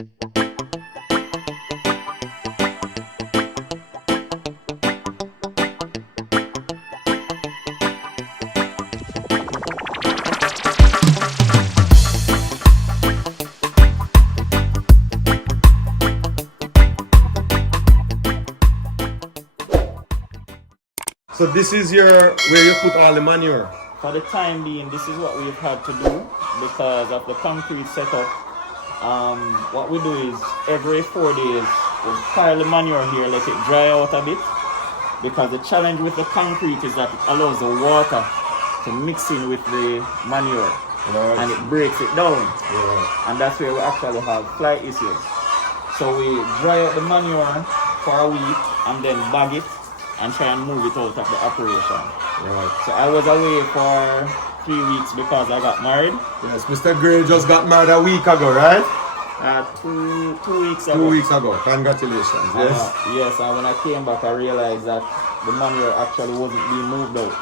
So this is your where you put all the manure. For the time being, this is what we've had to do because of the concrete setup. What we do is every 4 days we pile the manure here, let it dry out a bit. Because the challenge with the concrete is that it allows the water to mix in with the manure, and it breaks it down. And that's where we actually have fly issues. So we dry out the manure for a week and then bag it and try and move it out of the operation. So I was away for 3 weeks because I got married. Yes, Mr. Gray just got married a week ago, right? 2 weeks ago. 2 weeks ago. Congratulations. Yes. Yes, and when I came back, I realized that the manure actually wasn't being moved out.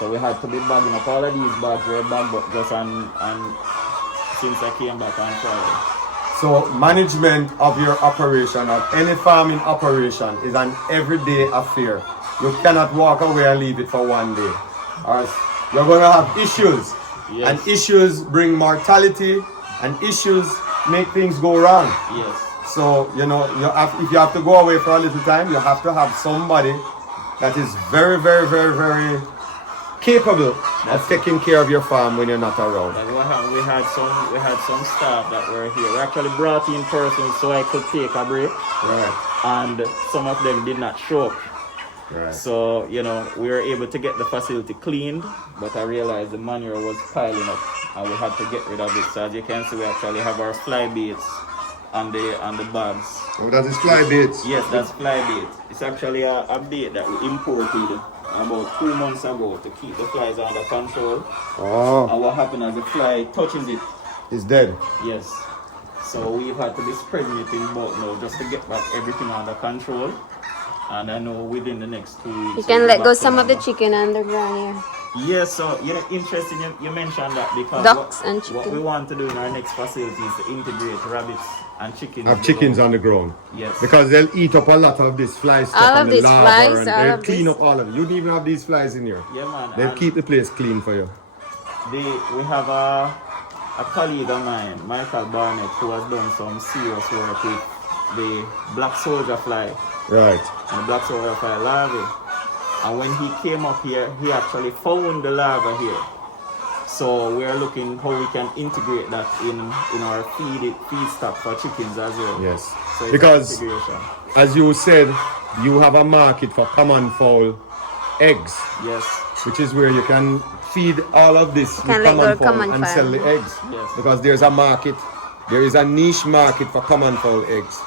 So we had to be bagging up all of these bags. Were bagged up just and since I came back on Friday. So management of your operation, of any farming operation, is an everyday affair. You cannot walk away and leave it for 1 day. Or else you're going to have issues. Yes. And issues bring mortality, and issues make things go wrong. Yes. So, you know, if you have to go away for a little time, you have to have somebody that is very, very, very, very capable of taking care of your farm when you're not around. We had some staff that were here. We actually brought in persons so I could take a break. And some of them did not show up. So, you know, we were able to get the facility cleaned, but I realized the manure was piling up and we had to get rid of it. So as you can see, we actually have our fly baits on the bags. Oh, that is fly baits? Yes, that's fly bait. It's actually a bait that we imported about 2 months ago to keep the flies under control. Oh. And what happened as the fly touches it, it's dead. Yes. So we've had to be spreading it in bulk now just to get back everything under control. And I know within the next 2 weeks... You can let go some of the chicken underground here. Yes, so you know, interesting you mentioned that because ducks and chicken. What we want to do in our next facility is to integrate rabbits and chickens. Have chickens on the ground. Yes. Because they'll eat up a lot of this fly stuff all and of the these larvae, flies, and all they'll of clean this. up all of it. You don't even have these flies in here. Yeah, man. They'll keep the place clean for you. We have a colleague of mine, Michael Barnett, who has done some serious work with the black soldier fly. Right. And the black soldier fly larvae. And when he came up here, he actually found the larva here. So we're looking how we can integrate that in our feed stock for chickens as well. Yes. So because, as you said, you have a market for common fowl eggs. Yes. Which is where you can feed all of this with common fowl and sell the eggs. Yes. Because there's a market, there is a niche market for common fowl eggs.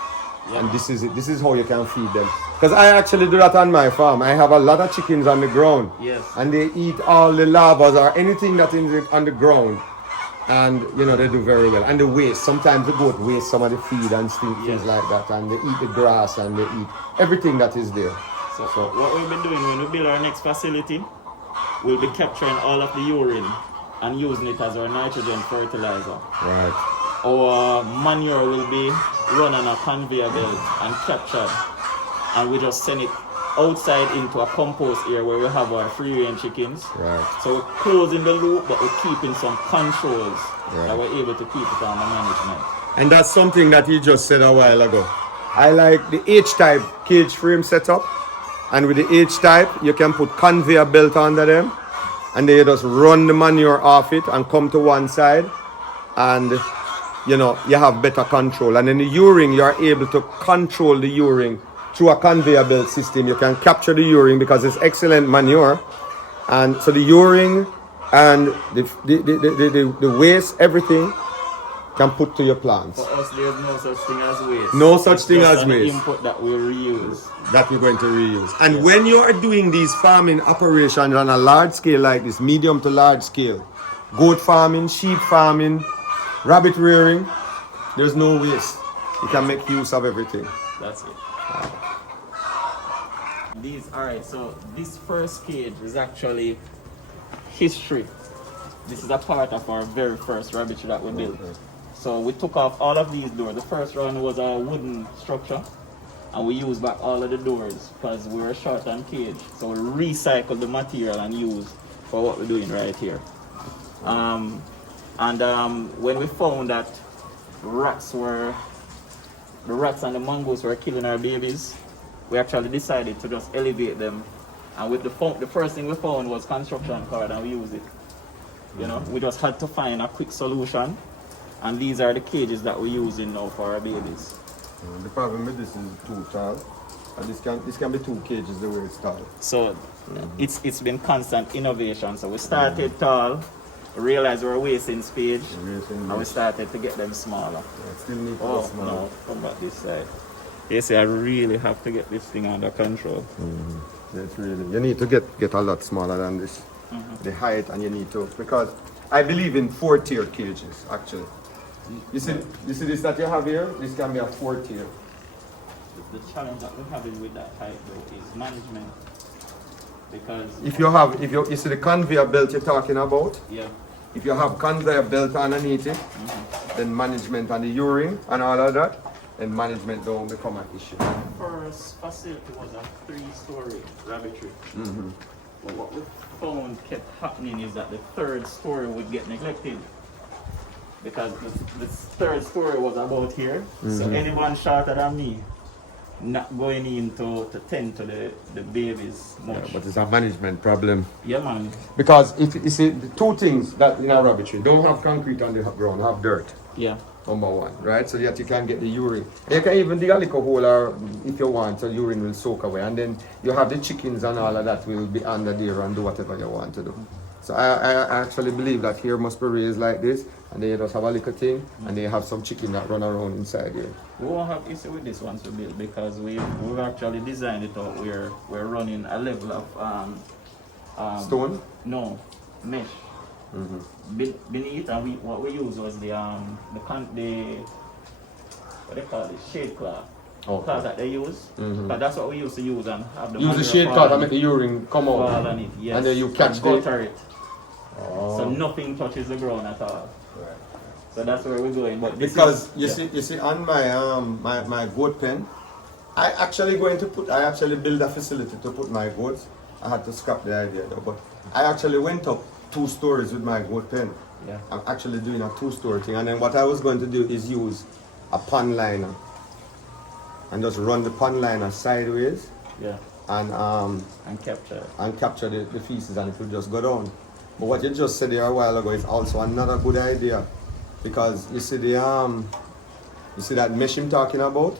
Yeah. And this is it. This is how you can feed them. Because I actually do that on my farm. I have a lot of chickens on the ground. Yes. And they eat all the larvae or anything that is on the ground. And, you know, they do very well. And the waste. Sometimes the goat waste some of the feed and things like that. And they eat the grass and they eat everything that is there. So what we'll be doing when we build our next facility, we'll be capturing all of the urine and using it as our nitrogen fertilizer. Right. Our manure will be run on a conveyor belt and captured, and we just send it outside into a compost area where we have our free range chickens. Right. So we're closing the loop, but we're keeping some controls that we're able to keep it under management. And that's something that you just said a while ago. I like the H-type cage frame setup, and with the H-type you can put conveyor belt under them, and then you just run the manure off it and come to one side, and you know, you have better control. And in the urine, you are able to control the urine through a conveyor belt system. You can capture the urine because it's excellent manure. And so the urine and the waste, everything can put to your plants. For us, there's no such thing as waste. No such thing as waste. Input that we reuse. That we're going to reuse. And when you are doing these farming operations on a large scale like this, medium to large scale, goat farming, sheep farming, rabbit rearing, there's no waste. You can make use of everything. That's it. Alright, so this first cage is actually history. This is a part of our very first rabbitry that we built. So we took off all of these doors. The first round was a wooden structure, and we used back all of the doors because we were short on cage. So we recycled the material and used for what we're doing right here. When we found that the rats and the mongoose were killing our babies, we actually decided to just elevate them. And with the first thing we found was construction cord, and we used it. You know, we just had to find a quick solution, and these are the cages that we're using now for our babies. The problem with this is too tall. And this can be 2 cages the way it's tall. So it's been constant innovation. So we started tall, realized we were wasting space, and we started to get them smaller. Yeah, still need to Oh get smaller. no, come back this side. They say I really have to get this thing under control. That's really, you need to get a lot smaller than this. The height, and you need to, because I believe in 4-tier cages actually. You see this that you have here? This can be a 4-tier. The challenge that we're having with that height though is management. Because If you see the conveyor belt you're talking about, yeah, if you have conveyor belt underneath it, then management and the urine and all of that, then management don't become an issue. the first facility was a 3-story rabbitry. But what we found kept happening is that the 3rd story would get neglected. Because the 3rd story was about here. So anyone shorter than me not going in to tend to the babies much. Yeah, but it's a management problem. Yeah, man. Because if you see the 2 things that in a rabbitry, don't have concrete on the ground, have dirt. Yeah. Number 1, right? So that you can get the urine. You can even dig a little hole, or if you want, so urine will soak away. And then you have the chickens and all of that will be under there and do whatever you want to do. So I actually believe that here must be raised like this, and they just have a little thing, and they have some chicken that run around inside here. We won't have issue with this once we build, because we've actually designed it out. We're running a level of Stone? No, mesh. Beneath, and what we use was the what they call it, shade cloth. Okay. Cloth that they use. But that's what we used to use and have the Use the manure shade fall cloth on and make the urine come fall out. on it, yes. And then you catch and the... gutter it. Oh. So nothing touches the ground at all. Right. So that's where we're going. But this Because is, you see on my goat pen, I actually build a facility to put my goats. I had to scrap the idea though, but I actually went up 2 stories with my goat pen. Yeah. I'm actually doing a 2-story thing, and then what I was going to do is use a pond liner and just run the pond liner sideways. Yeah. And capture the feces, and it will just go down. But what you just said there a while ago is also another good idea, because you see that mesh I'm talking about.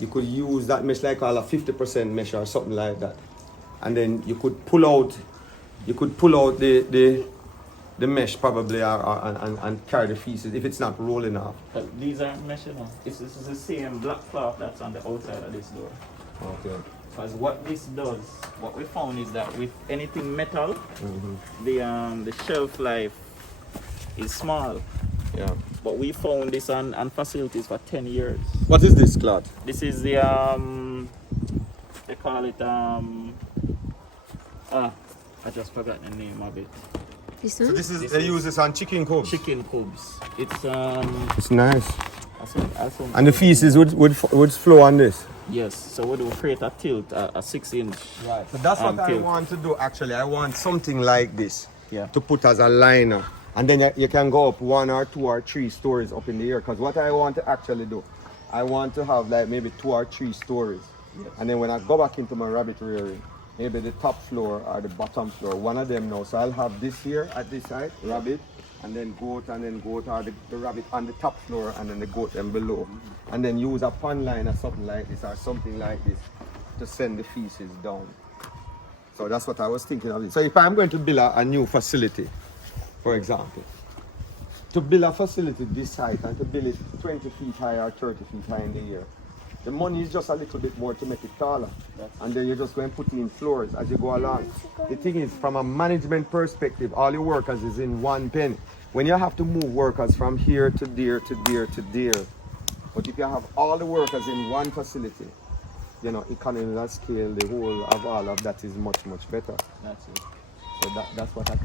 You could use that mesh like all a 50% mesh or something like that, and then you could pull out the mesh probably and carry the feces if it's not rolling off. But these aren't mesh, you know. This is the same black cloth that's on the outside of this door. Okay. Because what this does, what we found is that with anything metal, the shelf life is small. Yeah. But we found this on facilities for 10 years. What is this cloth? This is the they call it I just forgot the name of it. This So one? they use this on chicken cubs. Chicken cubs. It's It's nice. awesome. And the feces would flow on this. Yes, so we will create a tilt, a 6-inch. Right. So that's what I tilt. want to do actually. I want something like this. Yeah. To put as a liner. And then you can go up 1 or 2 or 3 stories up in the air. Because what I want to actually do, I want to have like maybe 2 or 3 stories. Yes. And then when I go back into my rabbit rearing, maybe the top floor or the bottom floor, one of them now. So I'll have this here at this side, rabbit, and then goat, or the rabbit on the top floor, and then the goat them below. And then use a pond line or something like this to send the feces down. So that's what I was thinking of. So if I'm going to build a new facility, for example, to build a facility this height and to build it 20 feet high or 30 feet high in the air, the money is just a little bit more to make it taller. And then you're just going to put in floors as you go along. The thing is, from a management perspective, all your workers is in one pen. When you have to move workers from here to there to there to there, but if you have all the workers in one facility, you know, economies of scale, the whole of all of that is much, much better. That's it. So that's what I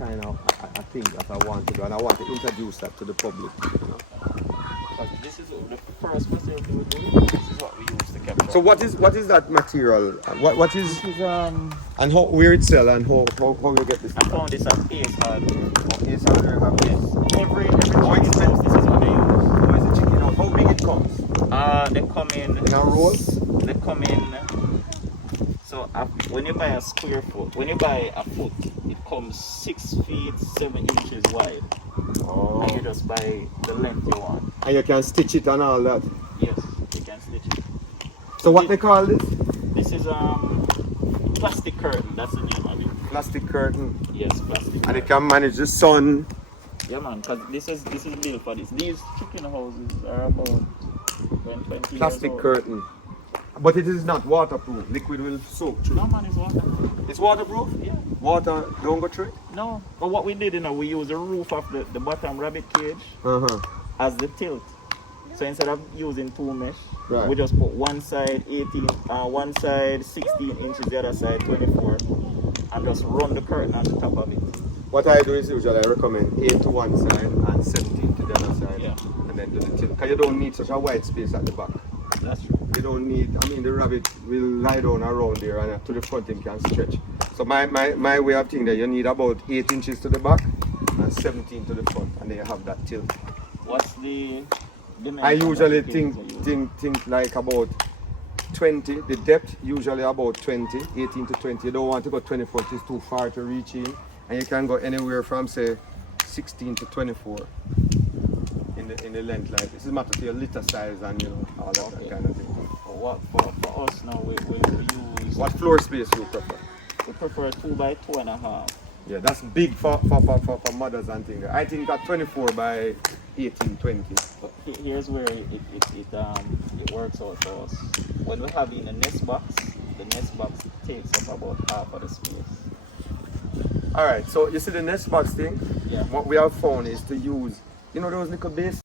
think that I want to do, and I want to introduce that to the public. You know. because this is the first facility we do. This is what we use to capture. So what is that material? What is This is and how where it sell and how you get this? I found this at Ace Hardware. Yes, I have this. Every How chicken expensive? house, this is what they use. How is the chicken house? How big it comes? They come in. In a roll? They come in. So when you buy a square foot, when you buy a foot, it comes 6 feet 7 inches wide. Oh. And you just buy the length you want. And you can stitch it and all that. Yes, you can stitch it. So what they call this? This is plastic curtain. That's the name of it. Plastic curtain. Yes, plastic. And curtain. it can manage the sun. Yeah, man, because this is built for this. These chicken houses are about 20 Plastic years old. curtain. But it is not waterproof. Liquid will soak through. No, man, it's waterproof. It's waterproof? Yeah. Water don't go through it? No, but what we did, we use the roof of the bottom rabbit cage Uh-huh. as the tilt. So instead of using 2 mesh, Right. we just put one side 18, one side 16 inches, the other side 24, and just run the curtain on the top of it. What I do is usually I recommend 8 to one side and 17 to the other side. Yeah. And then do the tilt. Because you don't need such a wide space at the back. That's true. You don't need, the rabbit will lie down around there and to the front it can stretch. So my way of thinking that you need about 8 inches to the back and 17 to the front, and then you have that tilt. What's the dimension I of usually the cages you use? think like about 20, the depth usually about 20, 18 to 20. You don't want to go 24, it's too far to reach in. And you can go anywhere from say 16 to 24 in the length like this. It's a matter of your litter size and all that, Okay. that kind of thing. For us now, we use, What floor space you prefer? we prefer 2 by 2.5. Yeah, that's big for mothers and things. I think that 24 by 18, 20. But here's where it works out for us. When we have in a nest box, the nest box takes up about half of the space. All right, so you see the nest box thing? Yeah. What we have found is to use, those little base